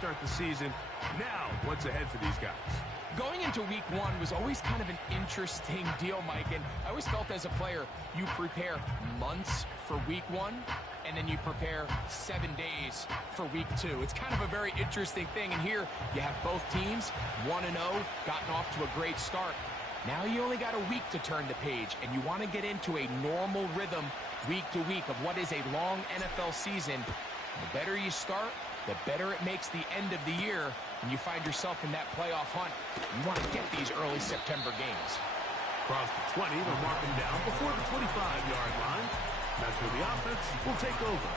start the season. Now, what's ahead for these guys? Going into week one was always kind of an interesting deal, Mike, and I always felt as a player, you prepare months for week one, and then you prepare 7 days for week two. It's kind of a very interesting thing, and here you have both teams, 1-0, gotten off to a great start. Now you only got a week to turn the page, and you want to get into a normal rhythm week to week of what is a long NFL season. The better you start, the better it makes the end of the year when you find yourself in that playoff hunt. You want to get these early September games. Across the 20, they'll mark him down before the 25-yard line. That's where the offense will take over.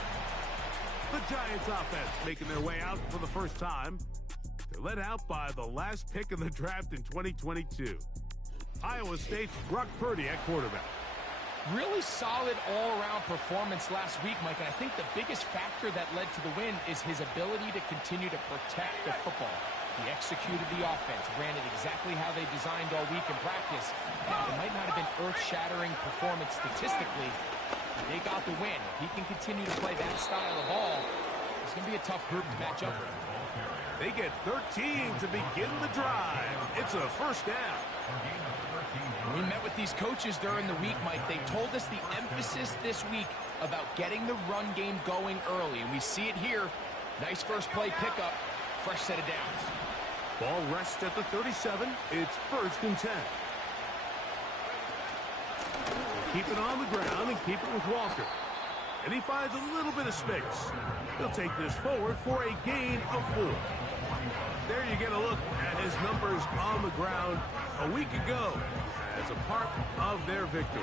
The Giants offense making their way out for the first time. They're led out by the last pick in the draft in 2022. Iowa State's Brock Purdy at quarterback. Really solid all-around performance last week, Mike, and I think the biggest factor that led to the win is his ability to continue to protect the football. He executed the offense, ran it exactly how they designed all week in practice. Now, it might not have been earth-shattering performance statistically, but they got the win. If he can continue to play that style of ball, it's going to be a tough group to match up with. They get 13 to begin the drive. It's a first down. We met with these coaches during the week, Mike. They told us the emphasis this week about getting the run game going early, and we see it here. Nice first play pickup, fresh set of downs. Ball rests at the 37. It's 1st and 10. Keep it on the ground and keep it with Walker. And he finds a little bit of space. He'll take this forward for a gain of 4. There you get a look at his numbers on the ground a week ago as a part of their victory.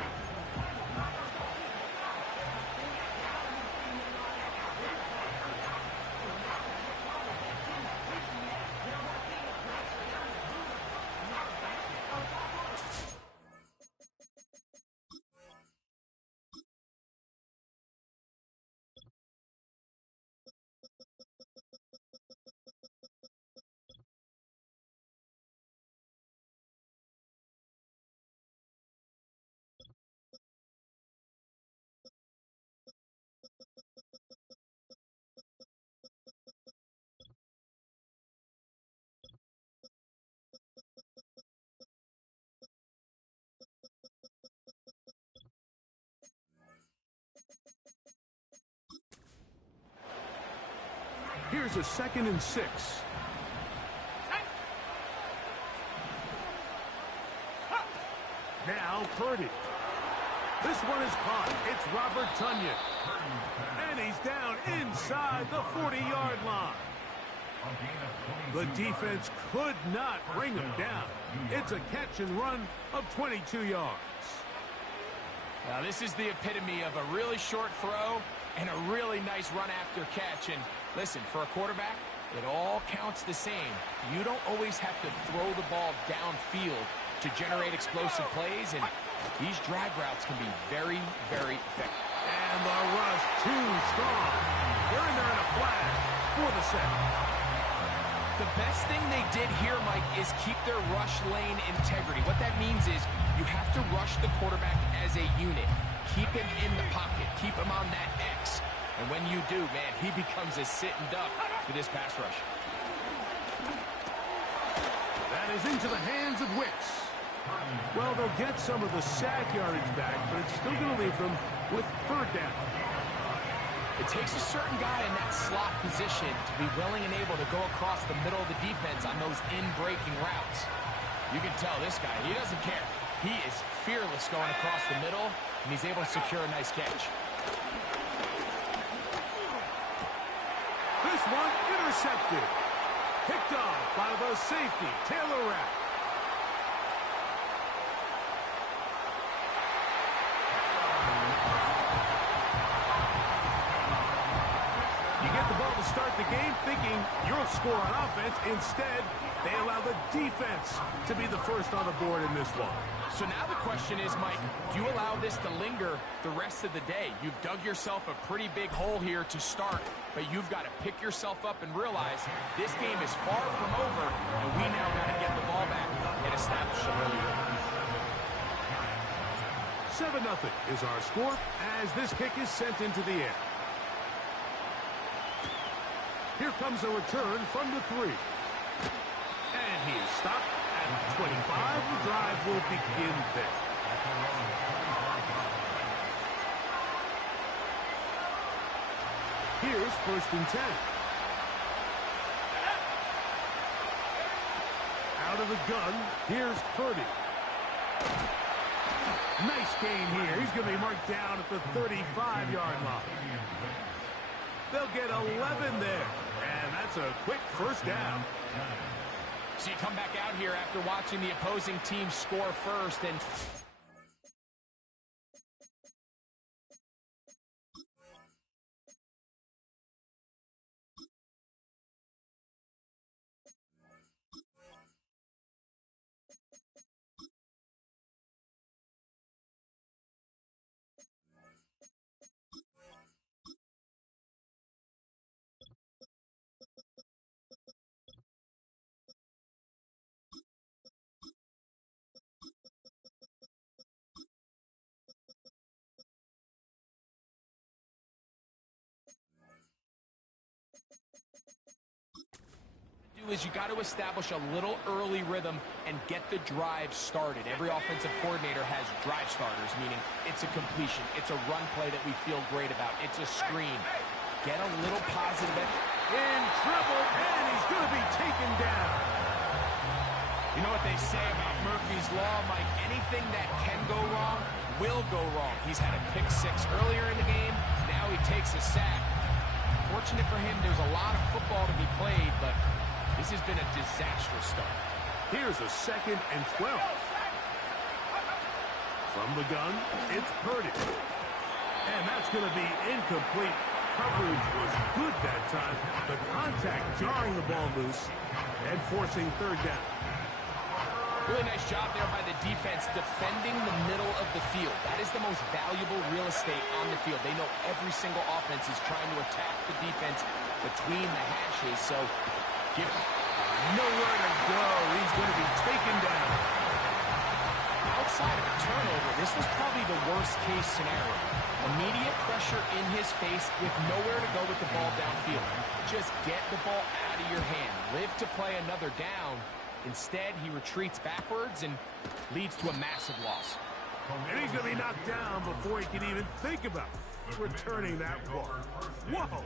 Here's a 2nd and 6. Now Purdy. This one is caught. It's Robert Tonyan. And he's down inside the 40-yard line. The defense could not bring him down. It's a catch and run of 22 yards. Now this is the epitome of a really short throw and a really nice run after catch. And listen, for a quarterback, it all counts the same. You don't always have to throw the ball downfield to generate explosive plays, and these drag routes can be very, very effective. And the rush too strong. They're in there in a flash for the sack. The best thing they did here, Mike, is keep their rush lane integrity. What that means is you have to rush the quarterback as a unit. Keep him in the pocket. Keep him on that X. And when you do, man, he becomes a sitting duck for this pass rush. That is into the hands of Wicks. Well, they'll get some of the sack yardage back, but it's still going to leave them with 3rd down. It takes a certain guy in that slot position to be willing and able to go across the middle of the defense on those in-breaking routes. You can tell this guy, he doesn't care. He is fearless going across the middle, and he's able to secure a nice catch. This one intercepted. Picked off by the safety, Taylor Rapp. You get the ball to start the game thinking you'll score on offense. Instead, they allow the defense to be the first on the board in this one. So now the question is, Mike, do you allow this to linger the rest of the day? You've dug yourself a pretty big hole here to start, but you've got to pick yourself up and realize this game is far from over, and we now got to get the ball back and establish an early lead. 7-0 is our score as this kick is sent into the air. Here comes a return from the 3. And he is stopped at 25. The drive will begin there. Here's 1st and 10. Out of the gun, here's Purdy. Nice gain here. He's going to be marked down at the 35-yard line. They'll get 11 there. And that's a quick 1st down. So you come back out here after watching the opposing team score first and... is you got to establish a little early rhythm and get the drive started. Every offensive coordinator has drive starters, meaning it's a completion, it's a run play that we feel great about, it's a screen. Get a little positive. In trouble, and he's going to be taken down. You know what they say about Murphy's Law, Mike? Anything that can go wrong will go wrong. He's had a pick 6 earlier in the game. Now he takes a sack. Fortunate for him, there's a lot of football to be played, but this has been a disastrous start. Here's a 2nd and 12. From the gun, it's Purdy. And that's going to be incomplete. Coverage was good that time. The contact jarring the ball loose and forcing 3rd down. Really nice job there by the defense defending the middle of the field. That is the most valuable real estate on the field. They know every single offense is trying to attack the defense between the hashes, so give him nowhere to go. He's going to be taken down. Outside of a turnover, this was probably the worst-case scenario. Immediate pressure in his face with nowhere to go with the ball downfield. Just get the ball out of your hand. Live to play another down. Instead, he retreats backwards and leads to a massive loss. And he's going to be knocked down before he can even think about returning that ball. Whoa!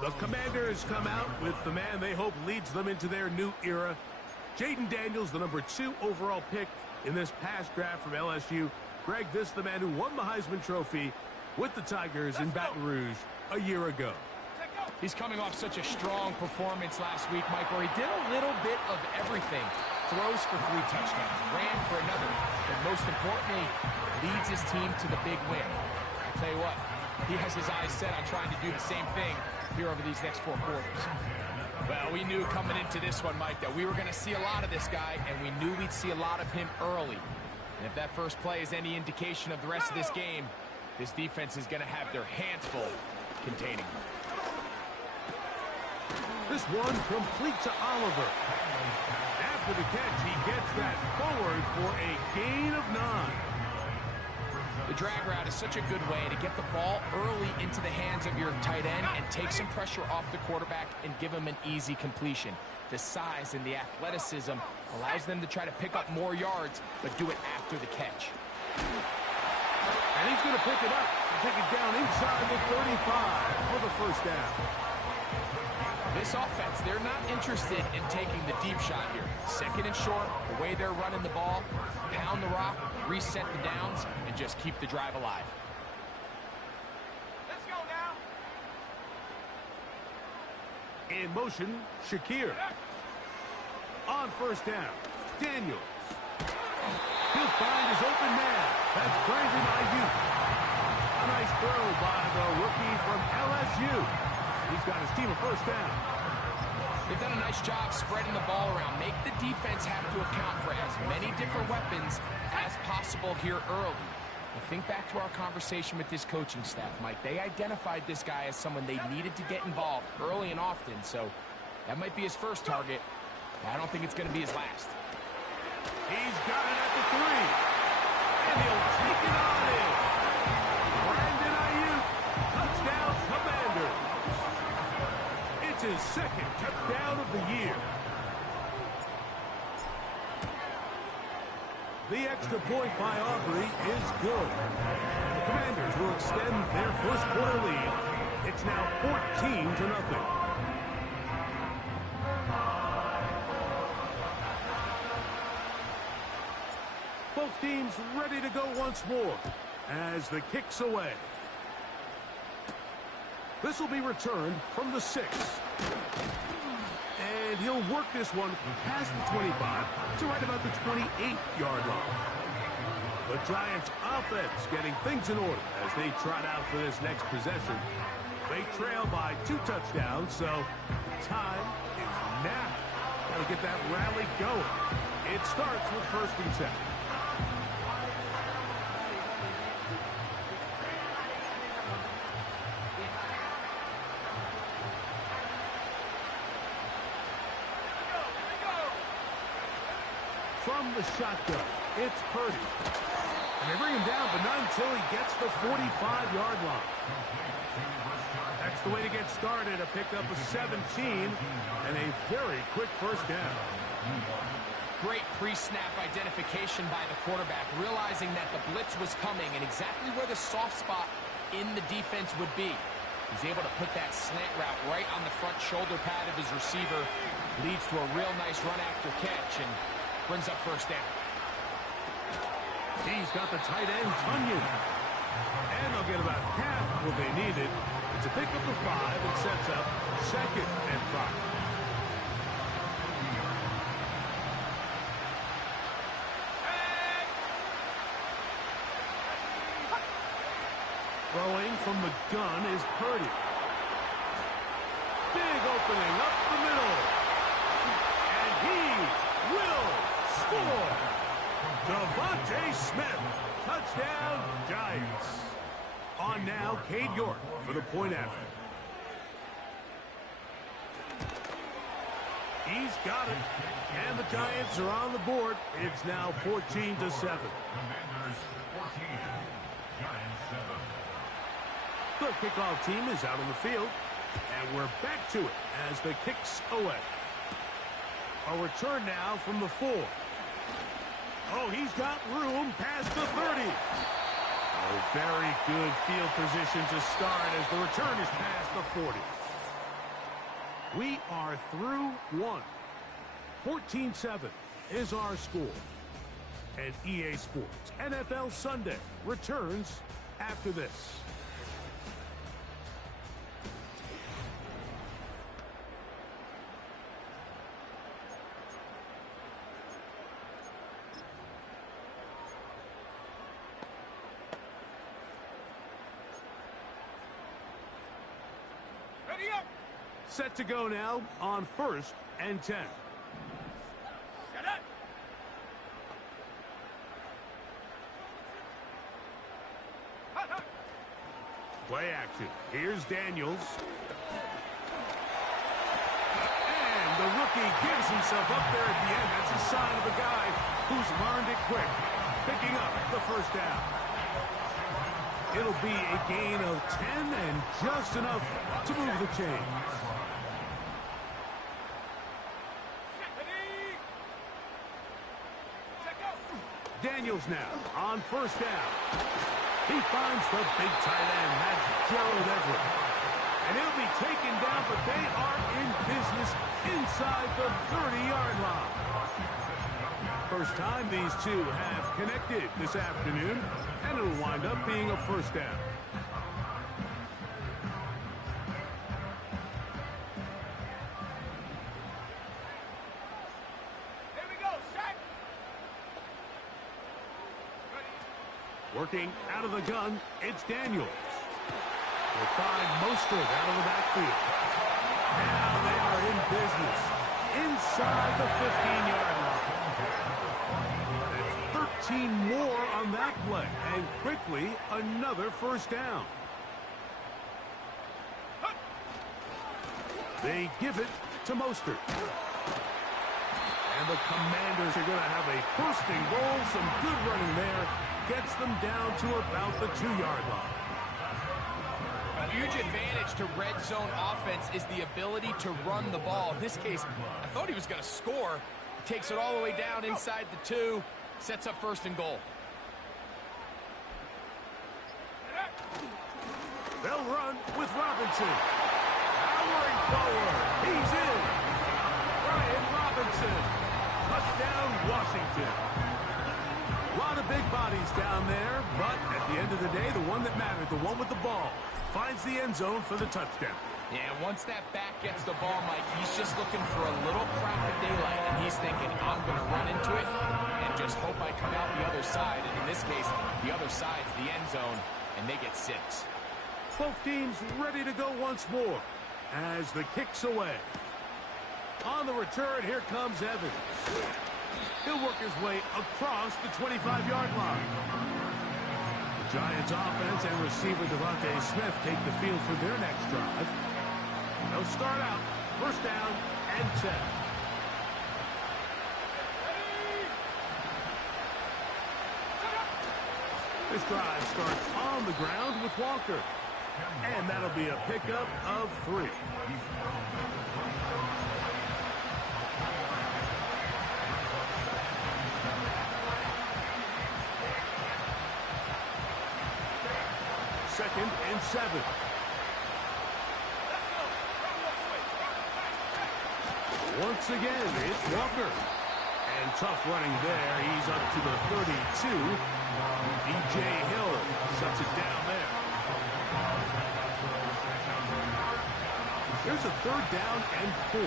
The Commanders come out with the man they hope leads them into their new era. Jaden Daniels, the number 2 overall pick in this past draft from LSU. Greg, this is the man who won the Heisman Trophy with the Tigers in Baton Rouge a year ago. He's coming off such a strong performance last week, Mike, where he did a little bit of everything. Throws for 3 touchdowns, ran for another, but most importantly, leads his team to the big win. I'll tell you what, he has his eyes set on trying to do the same thing here over these next 4 quarters. Well, we knew coming into this one, Mike, that we were going to see a lot of this guy, and we knew we'd see a lot of him early. And if that first play is any indication of the rest of this game, this defense is going to have their hands full containing him. This one complete to Oliver. After the catch, he gets that forward for a gain of 9. The drag route is such a good way to get the ball early into the hands of your tight end and take some pressure off the quarterback and give him an easy completion. The size and the athleticism allows them to try to pick up more yards, but do it after the catch. And he's going to pick it up and take it down inside the 35 for the 1st down. This offense, they're not interested in taking the deep shot here. 2nd and short, the way they're running the ball, pound the rock, reset the downs, and just keep the drive alive. Let's go now. In motion, Shakir. On 1st down, Daniels. He'll find his open man. That's Brandon Ayuk. A nice throw by the rookie from LSU. He's got his team a 1st down. They've done a nice job spreading the ball around. Make the defense have to account for as many different weapons as possible here early. And think back to our conversation with this coaching staff, Mike. They identified this guy as someone they needed to get involved early and often, so that might be his first target. I don't think it's going to be his last. He's got it at the 3. And he'll take it on in. Brandon Ayuk, touchdown Commanders. It's It's his second touchdown of the year. The extra point by Aubrey is good. And the Commanders will extend their first quarter lead. It's now 14-0. Both teams ready to go once more as the kick's away. This will be returned from the 6. And he'll work this one past the 25 to right about the 28-yard line. The Giants offense getting things in order as they trot out for this next possession. They trail by 2 touchdowns, so time is now. Got to get that rally going. It starts with 1st and 10. From the shotgun, it's Purdy. And they bring him down, but not until he gets the 45-yard line. That's the way to get started, a pickup of 17 and a very quick first down. Great pre-snap identification by the quarterback, realizing that the blitz was coming and exactly where the soft spot in the defense would be. He's able to put that slant route right on the front shoulder pad of his receiver. Leads to a real nice run after catch and brings up first down. He's got the tight end, Tunyon. And they'll get about half what they needed. It's a pickup of 5 and sets up 2nd and 5. Throwing from the gun is Purdy. Big opening up the middle. And he will score. Devontae Smith. Touchdown, Giants. On now, Cade York for the point after. He's got it. And the Giants are on the board. It's now 14-7. The kickoff team is out on the field. And we're back to it as the kick's away. A return now from the 4. Oh, he's got room past the 30. Oh, very good field position to start as the return is past the 40. We are through 1. 14-7 is our score. And EA Sports NFL Sunday returns after this. Set to go now on 1st and 10. Play action. Here's Daniels. And the rookie gives himself up there at the end. That's a sign of a guy who's learned it quick. Picking up the first down. It'll be a gain of 10 and just enough to move the chains. Daniels now on 1st down. He finds the big tight end. That's Gerald Everett. And he'll be taken down, but they are in business inside the 30-yard line. First time these two have connected this afternoon, and it'll wind up being a first down. Working out of the gun, it's Daniels. They'll find Mostert out of the backfield. Now they are in business inside the 15-yard line. That's 13 more on that play, and quickly another first down. They give it to Mostert. And the Commanders are going to have a 1st and goal. Some good running there. Gets them down to about the 2-yard line. huge advantage to red zone offense is the ability to run the ball. In this case, I thought he was going to score. Takes it all the way down inside the 2, sets up 1st and goal. They'll run with Robinson. Powering forward. He's in. Brian Robinson. Touchdown, Washington. A lot of big bodies down there, but at the end of the day, the one that mattered, the one with the ball, finds the end zone for the touchdown. Yeah, once that back gets the ball, Mike, he's just looking for a little crack of daylight, and he's thinking, I'm going to run into it and just hope I come out the other side. And in this case, the other side's the end zone, and they get 6. Both teams ready to go once more as the kick's away. On the return, here comes Evans. He'll work his way across the 25-yard line. The Giants offense and receiver Devontae Smith take the field for their next drive. They'll start out 1st down and 10. This drive starts on the ground with Walker. And that'll be a pickup of 3. Second and 7. Once again, it's Walker. And tough running there. He's up to the 32. B.J. Hill shuts it down there. Here's a 3rd down and 4.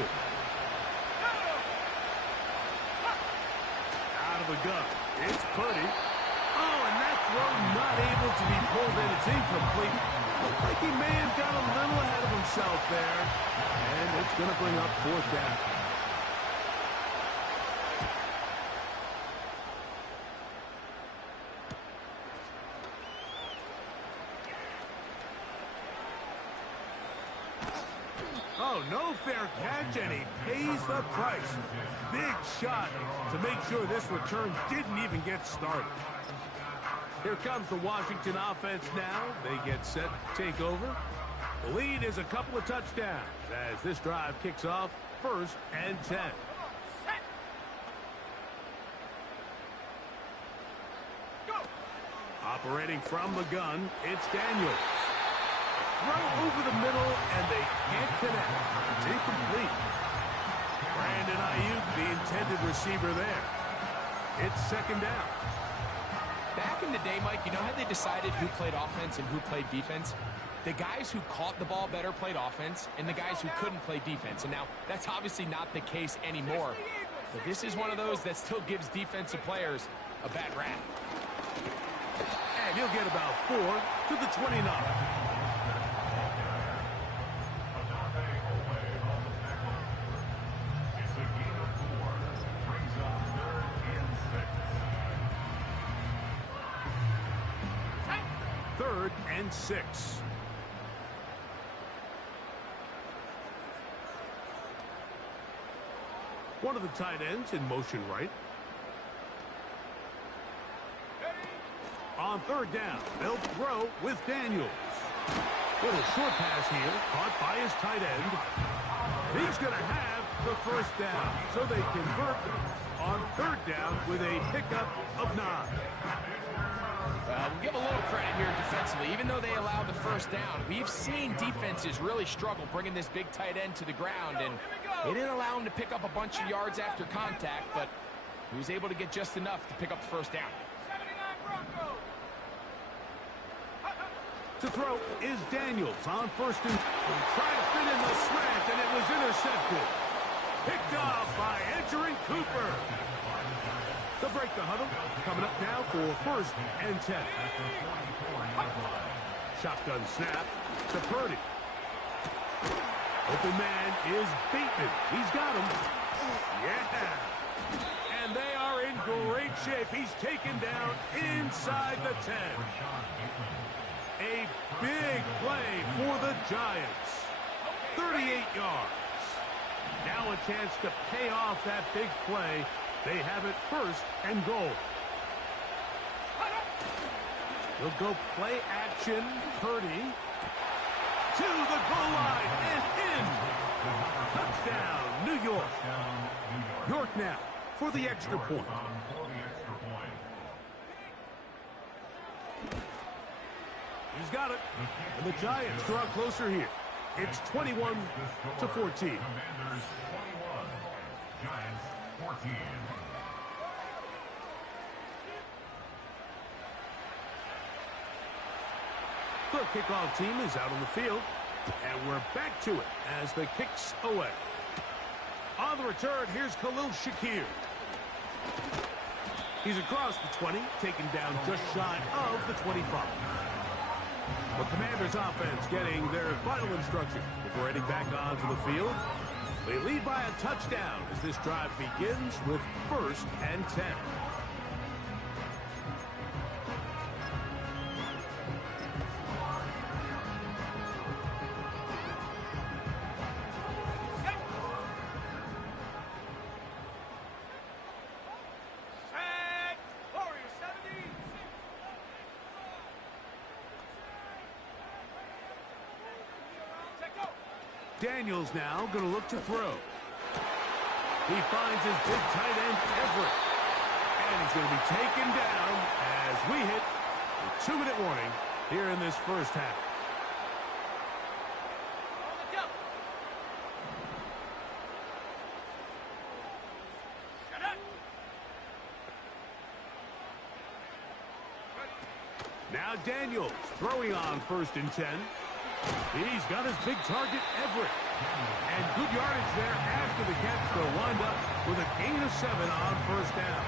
Out of the gun. It's Purdy. Oh, and that throw not able to be pulled in. It's incomplete. Looked like he may have got a little ahead of himself there. And it's going to bring up 4th down. Oh, no fair catch, and he pays the price. Big shot to make sure this return didn't even get started. Here comes the Washington offense now. They get set to take over. The lead is a couple of touchdowns as this drive kicks off 1st and 10. Operating from the gun, it's Daniels. Throw over the middle, and they can't connect. It's incomplete. Brandon Ayuk, the intended receiver there. It's 2nd down. Back in the day, Mike, you know how they decided who played offense and who played defense? The guys who caught the ball better played offense, and the guys who couldn't play defense. And now, that's obviously not the case anymore. But this is one of those that still gives defensive players a bad rap. And he'll get about 4 to the 29. Third and 6. One of the tight ends in motion right. On 3rd down, they'll throw with Daniels. Little short pass here, caught by his tight end. He's going to have the 1st down, so they convert on 3rd down with a pickup of 9. We'll give a little credit here defensively. Even though they allowed the 1st down, we've seen defenses really struggle bringing this big tight end to the ground, and they didn't allow him to pick up a bunch of yards after contact, but he was able to get just enough to pick up the 1st down. To throw is Daniels on 1st and trying to fit in the slant, and it was intercepted. Picked off by Edgerrin Cooper. They'll break the huddle. Coming up now for 1st and 10. Shotgun snap to Purdy. Open man is Bateman. He's got him. Yeah. And they are in great shape. He's taken down inside the 10. A big play for the Giants. 38 yards. Now a chance to pay off that big play. They have it 1st and goal. He'll go play action. Purdy. to the goal line and in. Touchdown, New York. York now for the extra point. He's got it. And the Giants draw closer here. It's 21-14. Commanders 21, Giants 14. The kickoff team is out on the field. And we're back to it as the kick's away. On the return, here's Khalil Shakir. He's across the 20, taken down just shy of the 25. The Commanders' offense getting their final instruction before heading back onto the field. They lead by a touchdown as this drive begins with 1st and 10. Daniels now going to look to throw. He finds his big tight end, Everett. And he's going to be taken down as we hit the 2-minute warning here in this first half. Now Daniels throwing on 1st and 10. He's got his big target, Everett. And good yardage there after the catch. They'll wind up with a gain of 7 on 1st down.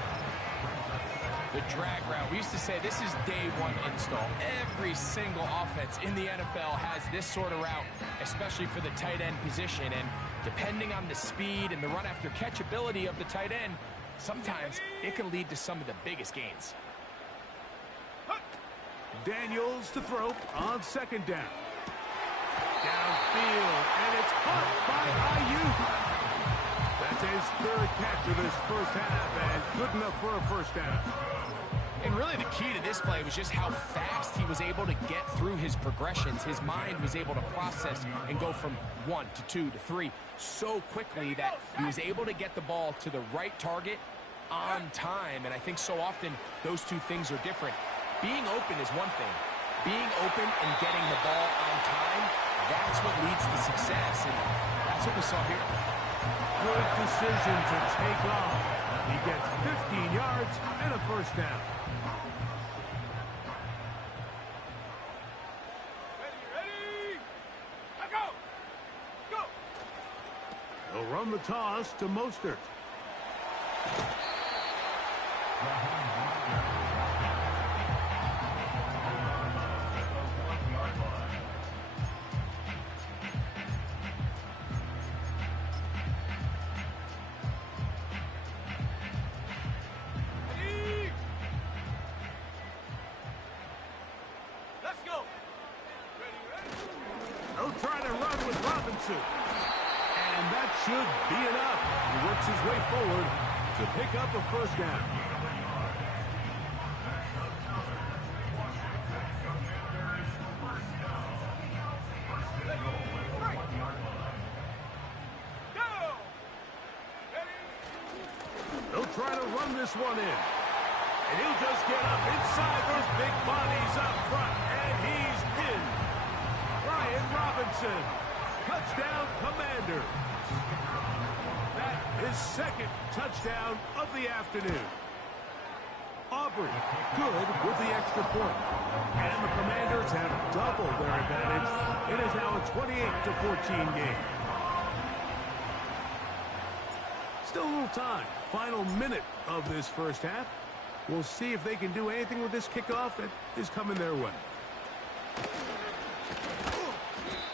The drag route. We used to say this is day one install. Every single offense in the NFL has this sort of route, especially for the tight end position. And depending on the speed and the run after catch ability of the tight end, sometimes it can lead to some of the biggest gains. Daniels to throw on 2nd down. Downfield, and it's caught by Ayuk. That's his 3rd catch of this first half, and good enough for a 1st down. And really the key to this play was just how fast he was able to get through his progressions. His mind was able to process and go from 1 to 2 to 3 so quickly that he was able to get the ball to the right target on time. And I think so often those two things are different. Being open is one thing. Being open and getting the ball on time, that's what leads to success, and that's what we saw here. Good decision to take off. He gets 15 yards and a 1st down. Ready? Go! They'll run the toss to Mostert. And that should be enough. He works his way forward to pick up a 1st down. They'll try to run this one in. And he'll just get up inside those big bodies up front. And he's in. Brian Robinson. Touchdown, Commanders. That is 2nd touchdown of the afternoon. Aubrey, good with the extra point. And the Commanders have doubled their advantage. It is now a 28-14 game. Still a little time. Final minute of this first half. We'll see if they can do anything with this kickoff that is coming their way.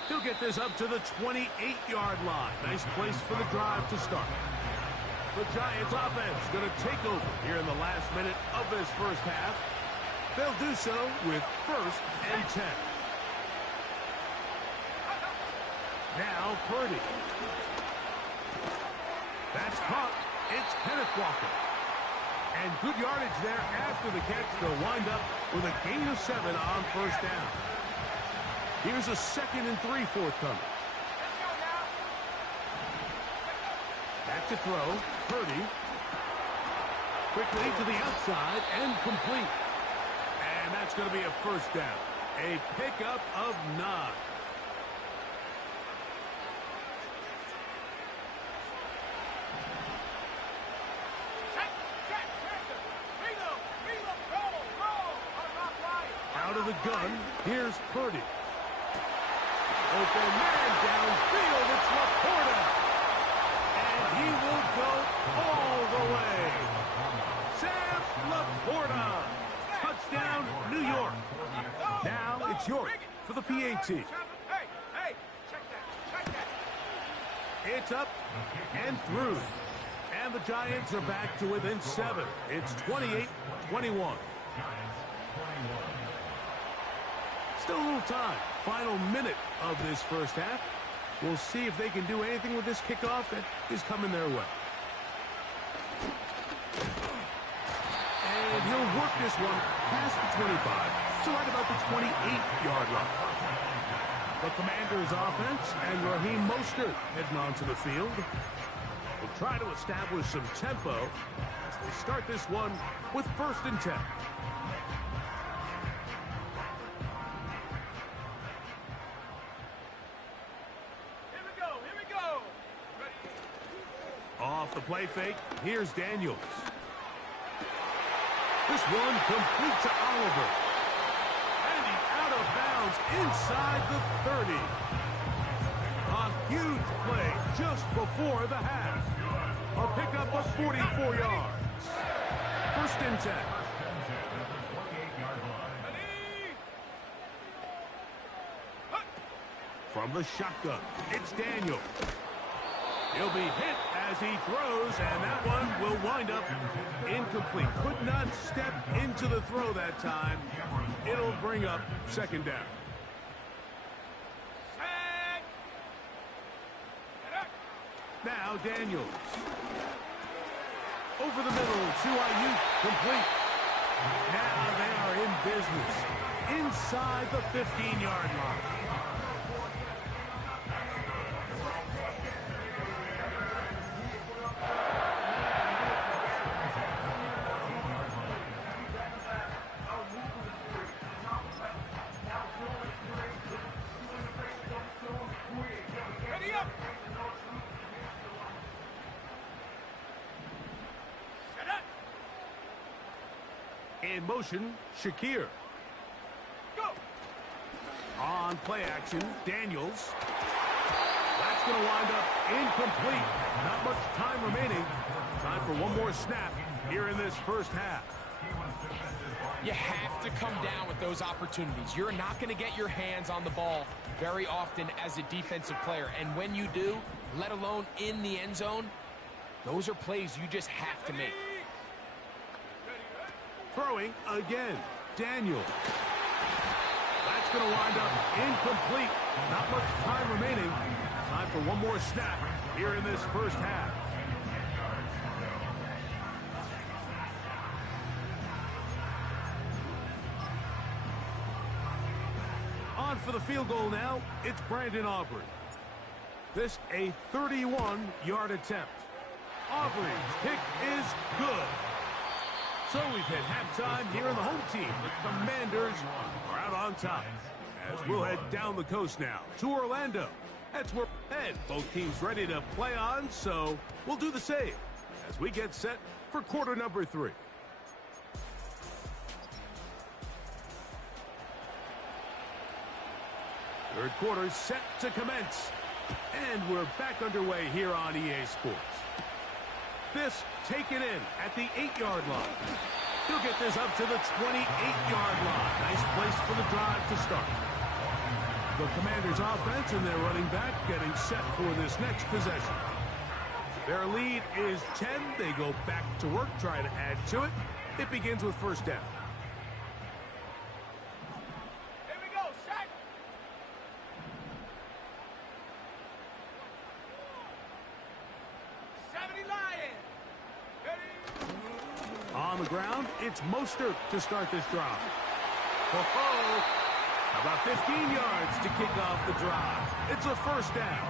He'll get this up to the 28-yard line. Nice place for the drive to start. The Giants offense going to take over here in the last minute of this first half. They'll do so with 1st and 10. Now Purdy. That's caught. It's Kenneth Walker. And good yardage there after the catch. They'll wind up with a gain of 7 on 1st down. Here's a 2nd and 3 forthcoming. Back to throw. Purdy. Quickly to the outside and complete. And that's going to be a first down. A pickup of 9. Out of the gun, here's Purdy. Open man downfield, it's Laporta. And he will go all the way. Sam Laporta. Touchdown, New York. Now it's York for the PAT. It's up and through. And the Giants are back to within 7. It's 28-21. Still a little time. Final minute of this first half. We'll see if they can do anything with this kickoff that is coming their way. And he'll work this one past the 25 to right about the 28-yard line. The Commanders' offense and Raheem Mostert heading onto the field. Will try to establish some tempo as they start this one with 1st and 10. Off the play fake, here's Daniels. This one complete to Oliver. And he's out of bounds inside the 30. A huge play just before the half. A pickup of 44 yards. 1st and 10. From the shotgun, it's Daniels. He'll be hit as he throws, and that one will wind up incomplete. Could not step into the throw that time. It'll bring up 2nd down. Now Daniels. Over the middle to Ayuk, complete. Now they are in business inside the 15-yard line. In motion, Shakir. Go. On play action, Daniels. That's going to wind up incomplete. Not much time remaining. Time for one more snap here in this first half. You have to come down with those opportunities. You're not going to get your hands on the ball very often as a defensive player. And when you do, let alone in the end zone, those are plays you just have to make. Throwing again, Daniels. That's going to wind up incomplete. Not much time remaining. Time for one more snap here in this first half. On for the field goal now, it's Brandon Aubrey. This a 31-yard attempt. Aubrey's kick is good. So we've hit halftime here in the home team. The Commanders are out on top. As we'll head down the coast now to Orlando. That's where we're headed. Both teams ready to play on, so we'll do the same as we get set for quarter number 3. Third quarter set to commence. And we're back underway here on EA Sports. This taken in at the 8-yard line. He'll get this up to the 28-yard line. Nice place for the drive to start. The Commanders' offense and their running back getting set for this next possession. Their lead is 10. They go back to work, trying to add to it. It begins with 1st down. Here we go, set. On the ground, it's Mostert to start this drive. Oh, About 15 yards to kick off the drive. It's a first down.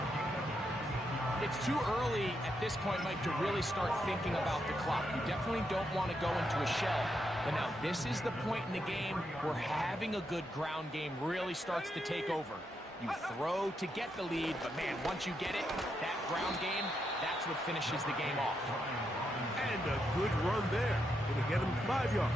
It's too early at this point, Mike, to really start thinking about the clock. You definitely don't want to go into a shell. But now this is the point in the game where having a good ground game really starts to take over. You throw to get the lead, but man, once you get it, that ground game, that's what finishes the game off. And a good run there. Going to get him 5 yards.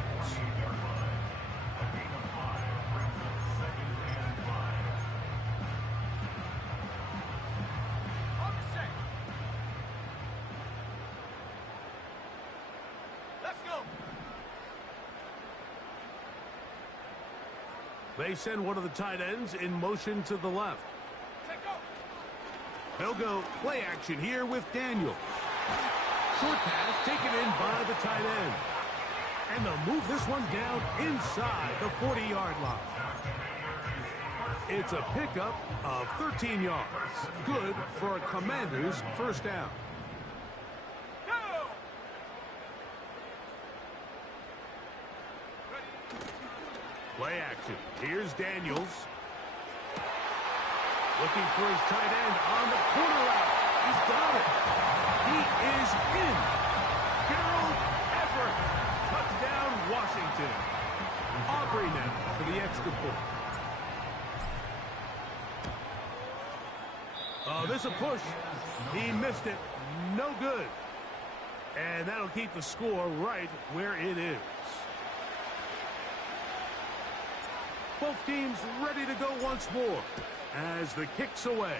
They send one of the tight ends in motion to the left. They'll go play action here with Daniel. Short pass taken in by the tight end. And they'll move this one down inside the 40-yard line. It's a pickup of 13 yards. Good for a Commander's first down. Play action. Here's Daniels. Looking for his tight end on the corner route. He's got it. He is in. Gerald Everett. Touchdown, Washington. Aubrey now for the extra point. Oh, this is a push. He missed it. No good. And that'll keep the score right where it is. Both teams ready to go once more as the kick's away.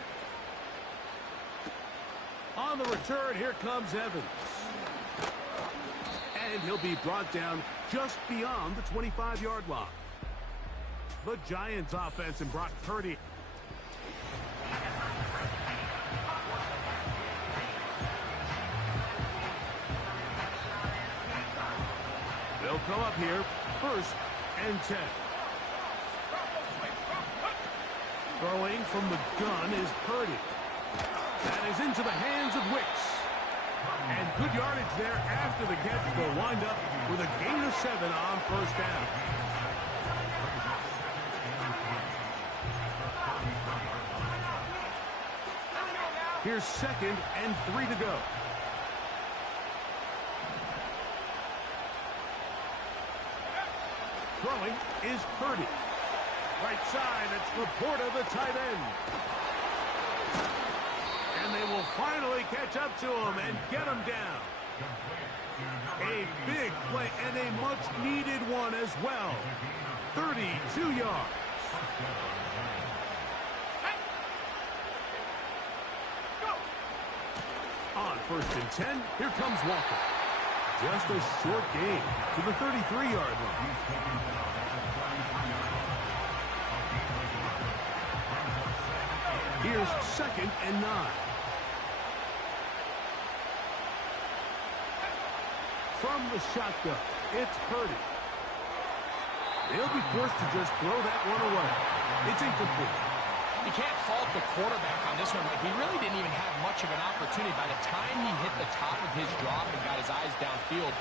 On the return, here comes Evans. And he'll be brought down just beyond the 25-yard line. The Giants offense and Brock Purdy. They'll come up here, 1st and 10. Throwing from the gun is Purdy. That is into the hands of Wicks. And good yardage there after the catch. They'll wind up with a gain of 7 on first down. Here's 2nd and 3 to go. Throwing is Purdy. Right side, it's Laporta, the tight end. And they will finally catch up to him and get him down. A big play and a much-needed one as well. 32 yards. On 1st and 10, here comes Walker. Just a short gain to the 33-yard line. Here's 2nd and 9. From the shotgun, it's Purdy. He'll be forced to just throw that one away. It's incomplete. You can't fault the quarterback on this one. Like, he really didn't even have much of an opportunity. By the time he hit the top of his drop and got his eyes downfield,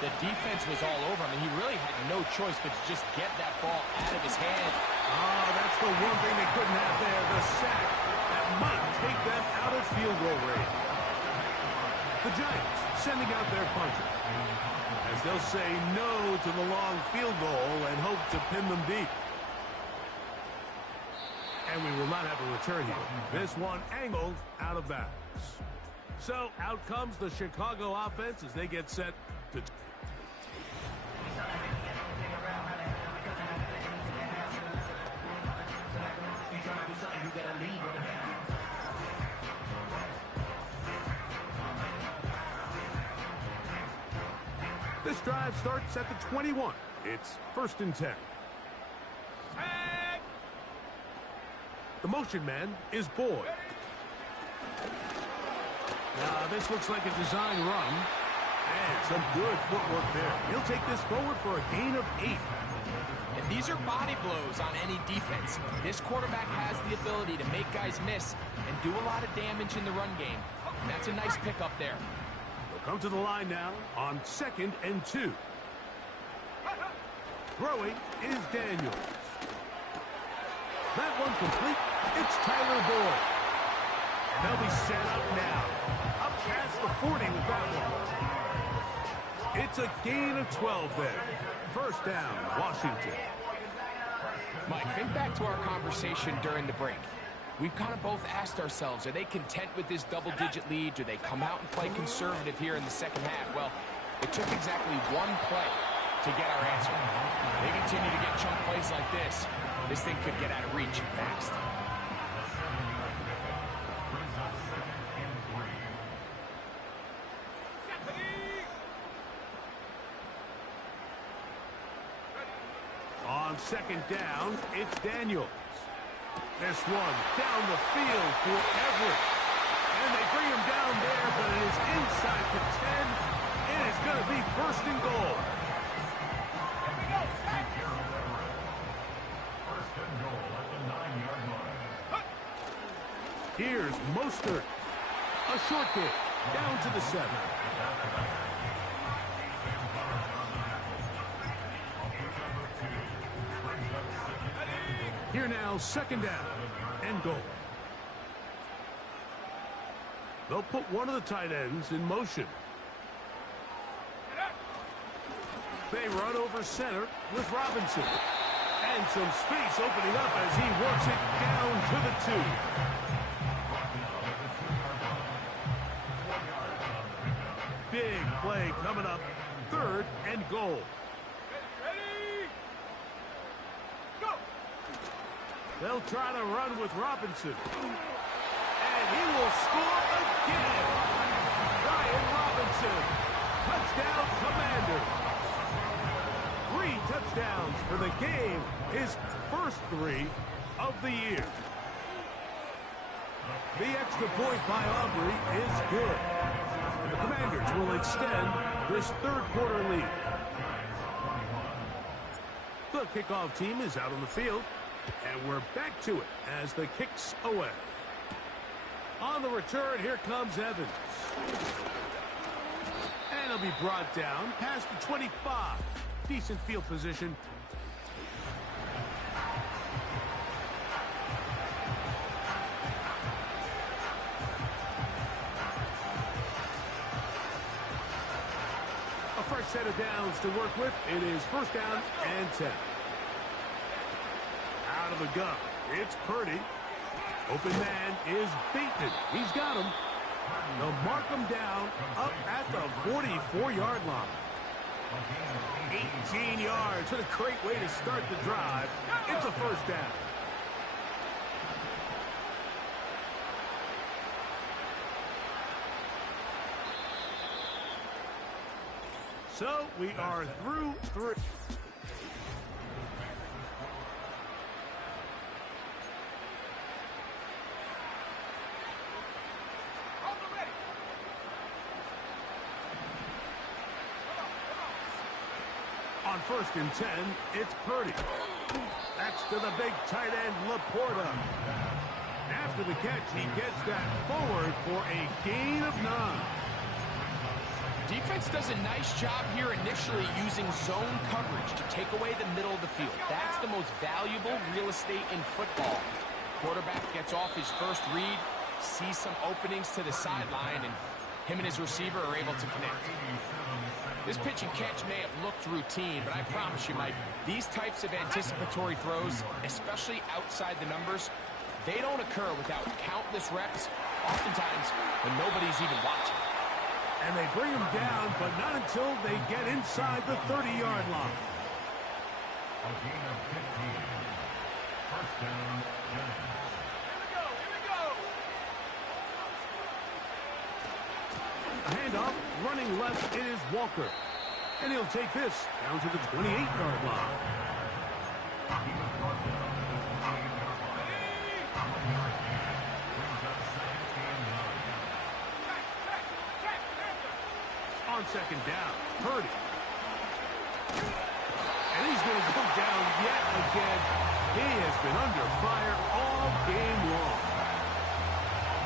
the defense was all over him, and he really had no choice but to just get that ball out of his hand. Oh, that's the one thing they couldn't have there, the sack that might take them out of field goal range. The Giants sending out their puncher, as they'll say no to the long field goal and hope to pin them deep. And we will not have a return here. This one angled out of bounds. So out comes the Chicago offense as they get set to... This drive starts at the 21. It's 1st and 10. The motion man is Boyd. Now this looks like a design run. And some good footwork there. He'll take this forward for a gain of 8. And these are body blows on any defense. This quarterback has the ability to make guys miss and do a lot of damage in the run game. And that's a nice pickup there. They'll come to the line now on 2nd and 2. Throwing is Daniels. That one complete. It's Tyler Boyd. And they'll be set up now. Up past the 40 with that one. It's a gain of 12 there. First down, Washington. Mike, think back to our conversation during the break. We've kind of both asked ourselves, are they content with this double-digit lead? Do they come out and play conservative here in the second half? Well, it took exactly one play to get our answer. They continue to get chunk plays like this. This thing could get out of reach fast. On second down, it's Daniels. This one down the field for Everett. And they bring him down there, but it is inside the 10. It is going to be first and goal. Here's Mostert. A short kick down to the 7. Here now, second down and goal. They'll put one of the tight ends in motion. They run over center with Robinson. And some space opening up as he works it down to the 2. Big play coming up. Third and goal. They'll try to run with Robinson. And he will score again. Ryan Robinson. Touchdown, Commander. 3 touchdowns for the game. His first 3 of the year. The extra point by Aubrey is good. And the Commanders will extend this third quarter lead. The kickoff team is out on the field. And we're back to it as the kick's away. On the return, here comes Evans. And he'll be brought down past the 25. Decent field position. A fresh set of downs to work with. It is first down and 10. Out of the gun, it's Purdy. Open man is Bateman. He's got him. They'll mark him down up at the 44-yard line. 18 yards. What a great way to start the drive. It's a first down. So we are through 3. On first and 10, it's Purdy. That's to the big tight end, Laporta. After the catch, he gets that forward for a gain of 9. Defense does a nice job here initially using zone coverage to take away the middle of the field. That's the most valuable real estate in football. Quarterback gets off his first read, sees some openings to the sideline, and him and his receiver are able to connect. This pitch and catch may have looked routine, but I promise you, Mike, these types of anticipatory throws, especially outside the numbers, they don't occur without countless reps, oftentimes when nobody's even watching. And they bring him down, but not until they get inside the 30-yard line. A gain of 15. First down, Giants. A handoff, running left, it is Walker. And he'll take this down to the 28-yard line. On second down, Purdy. And he's going to go down yet again. He has been under fire all game long.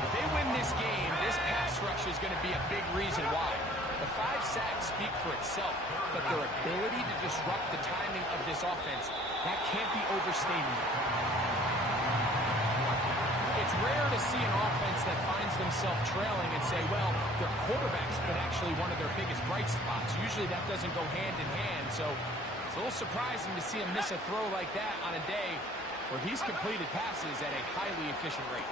If they win this game, this pass rush is going to be a big reason why. The 5 sacks speak for itself, but their ability to disrupt the timing of this offense, that can't be overstated. rare to see an offense that finds themselves trailing and say, well, their quarterback's been actually one of their biggest bright spots. Usually that doesn't go hand in hand, so it's a little surprising to see him miss a throw like that on a day where he's completed passes at a highly efficient rate.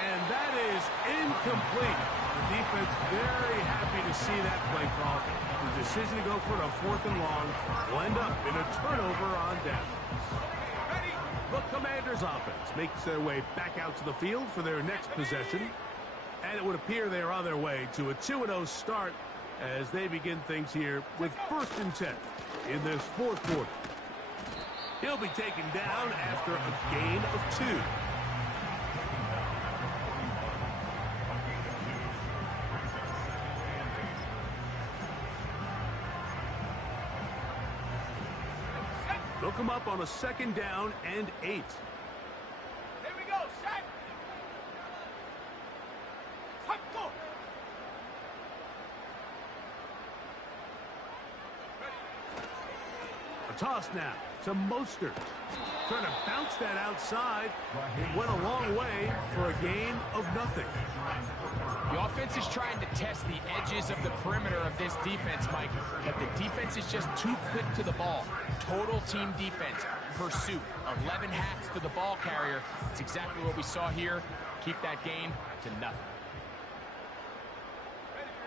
And that is incomplete. The defense very happy to see that play call. The decision to go for it on 4th and long will end up in a turnover on downs. The Commanders' offense makes their way back out to the field for their next possession. And it would appear they are on their way to a 2-0 start as they begin things here with 1st and 10 in this 4th quarter. He'll be taken down after a gain of 2. They'll come up on a 2nd down and 8. Here we go, set. Go. A toss now to Mostert. Trying to bounce that outside. It went a long way for a gain of nothing. The offense is trying to test the edges of the perimeter of this defense, Mike, but the defense is just too quick to the ball. Total team defense, pursuit, 11 hats to the ball carrier. It's exactly what we saw here. Keep that gain to nothing.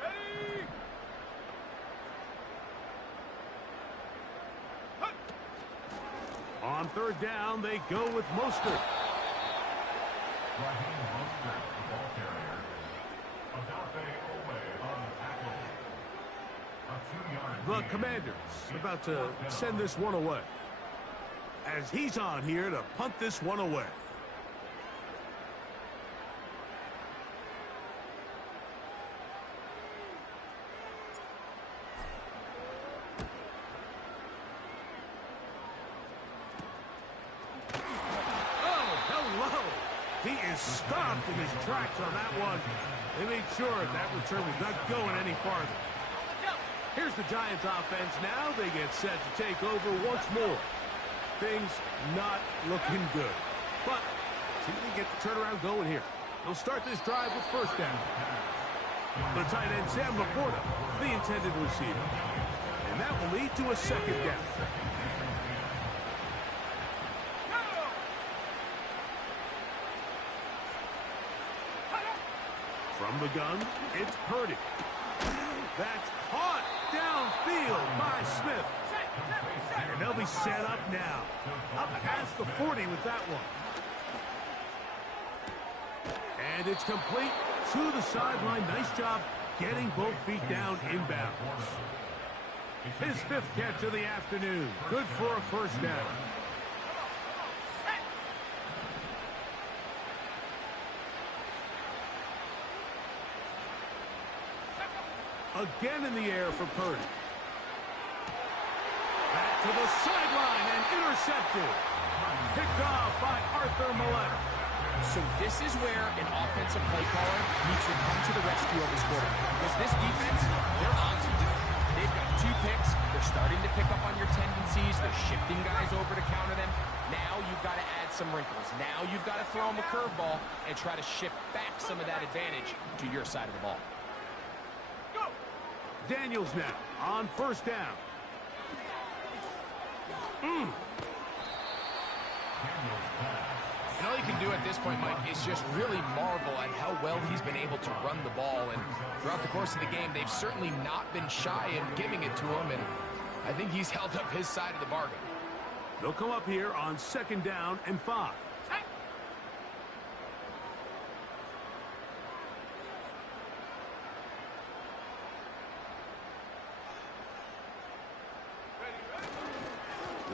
Ready. On 3rd down, they go with Mostert. The Commanders about to send this one away, as he's on here to punt this one away. He is stopped in his tracks on that one. They made sure that return was not going any farther. Here's the Giants offense now. They get set to take over once more. Things not looking good. But see if they get the turnaround going here. They'll start this drive with 1st down. The tight end, Sam Laporta, the intended receiver. And that will lead to a 2nd down. From the gun, it's Purdy. That's caught downfield by Smith. And they'll be set up now. Up past the 40 with that one. And it's complete to the sideline. Nice job getting both feet down inbounds. His 5th catch of the afternoon. Good for a 1st down. Again in the air for Purdy. Back to the sideline and intercepted. Picked off by Arthur Millette. So this is where an offensive play caller needs to come to the rescue of his quarterback. Because this defense, they're on to do. They've got 2 picks. They're starting to pick up on your tendencies. They're shifting guys over to counter them. Now you've got to add some wrinkles. Now you've got to throw them a curveball and try to shift back some of that advantage to your side of the ball. Daniels now on 1st down. And all you can do at this point, Mike, is just really marvel at how well he's been able to run the ball. And throughout the course of the game, they've certainly not been shy in giving it to him. And I think he's held up his side of the bargain. They'll come up here on 2nd down and 5.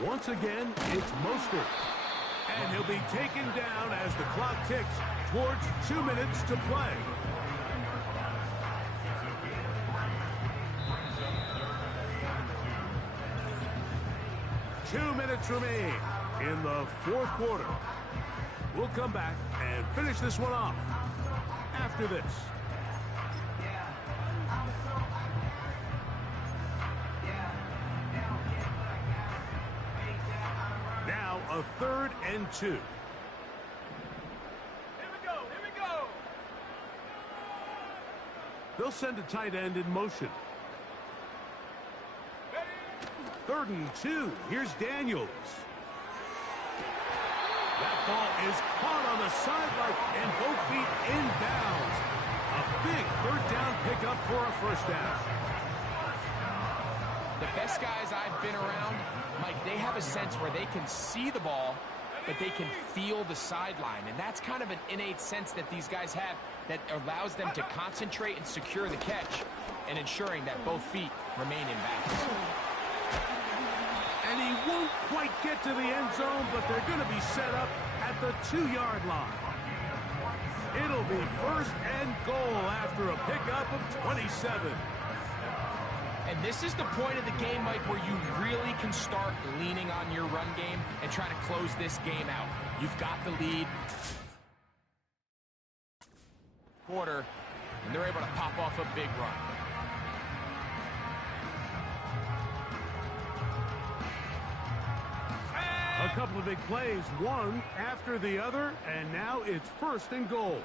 Once again, it's Mostert. And he'll be taken down as the clock ticks towards 2 minutes to play. Two minutes remain in the 4th quarter. We'll come back and finish this one off after this. Now a 3rd and 2. They'll send a tight end in motion. 3rd and 2. Here's Daniels. That ball is caught on the sideline and both feet inbounds. A big 3rd down pickup for a 1st down. The best guys I've been around, Mike, they have a sense where they can see the ball, but they can feel the sideline. And that's kind of an innate sense that these guys have that allows them to concentrate and secure the catch and ensuring that both feet remain in bounds. And he won't quite get to the end zone, but they're going to be set up at the 2-yard line. It'll be 1st and goal after a pickup of 27. And this is the point of the game, Mike, where you really can start leaning on your run game and try to close this game out. You've got the lead. Quarter, and they're able to pop off a big run. A couple of big plays, one after the other, and now it's 1st and goal.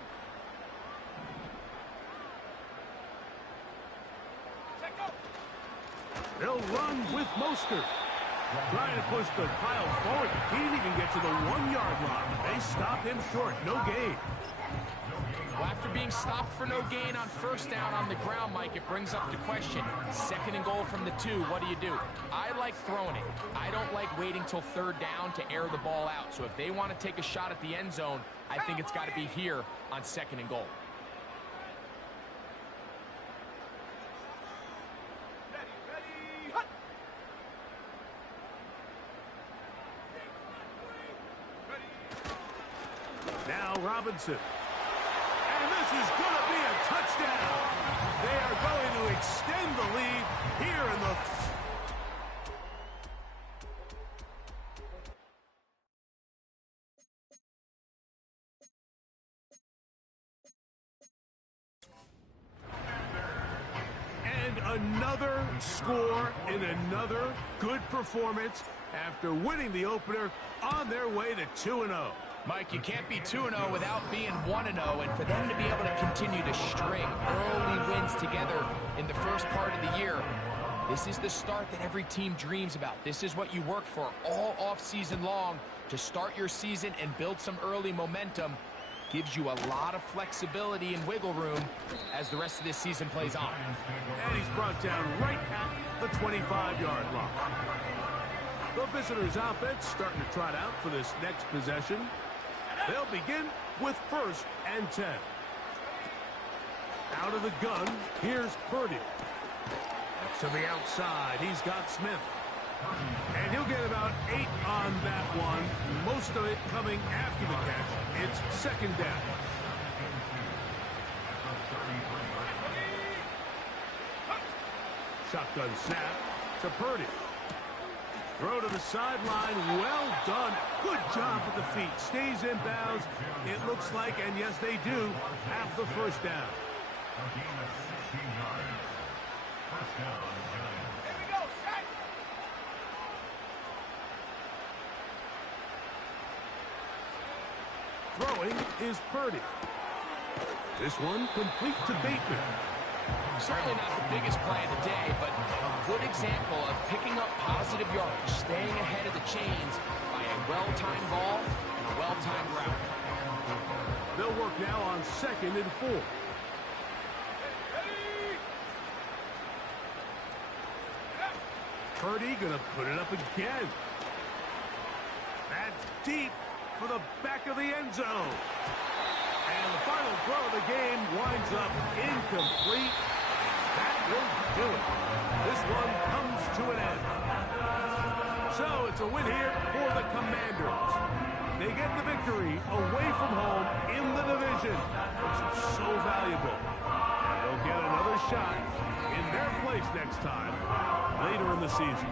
They'll run with Mostert. Trying to push the pile forward. He didn't even get to the 1-yard line. They stopped him short. No gain. Well, after being stopped for no gain on 1st down on the ground, Mike, it brings up the question. 2nd and goal from the 2, what do? I like throwing it. I don't like waiting till 3rd down to air the ball out. So if they want to take a shot at the end zone, I think it's got to be here on 2nd and goal. Now Robinson. And this is going to be a touchdown. They are going to extend the lead here in the... And another score in another good performance after winning the opener on their way to 2-0. Mike, you can't be 2-0 without being 1-0, and for them to be able to continue to string early wins together in the first part of the year, this is the start that every team dreams about. This is what you work for all off-season long to start your season and build some early momentum. Gives you a lot of flexibility and wiggle room as the rest of this season plays on. And he's brought down right at the 25-yard line. The visitors' offense starting to trot out for this next possession. They'll begin with 1st and 10. Out of the gun, here's Purdy. To the outside, he's got Smith. And he'll get about 8 on that one. Most of it coming after the catch. It's 2nd down. Shotgun snap to Purdy. Throw to the sideline, well done. Good job with the feet. Stays in bounds. It looks like, and yes, they do, have the 1st down. A gain of 16 yards. 1st down, Giants. Here we go, set. Throwing is Purdy. This one complete to Bateman. Certainly not the biggest play of the day, but a good example of picking up positive yardage, staying ahead of the chains by a well-timed ball and a well-timed route. They'll work now on 2nd and 4. Purdy gonna put it up again. That's deep for the back of the end zone. And the final throw of the game winds up incomplete. That will do it. This one comes to an end. So it's a win here for the Commanders. They get the victory away from home in the division, which is so valuable. And they'll get another shot in their place next time later in the season.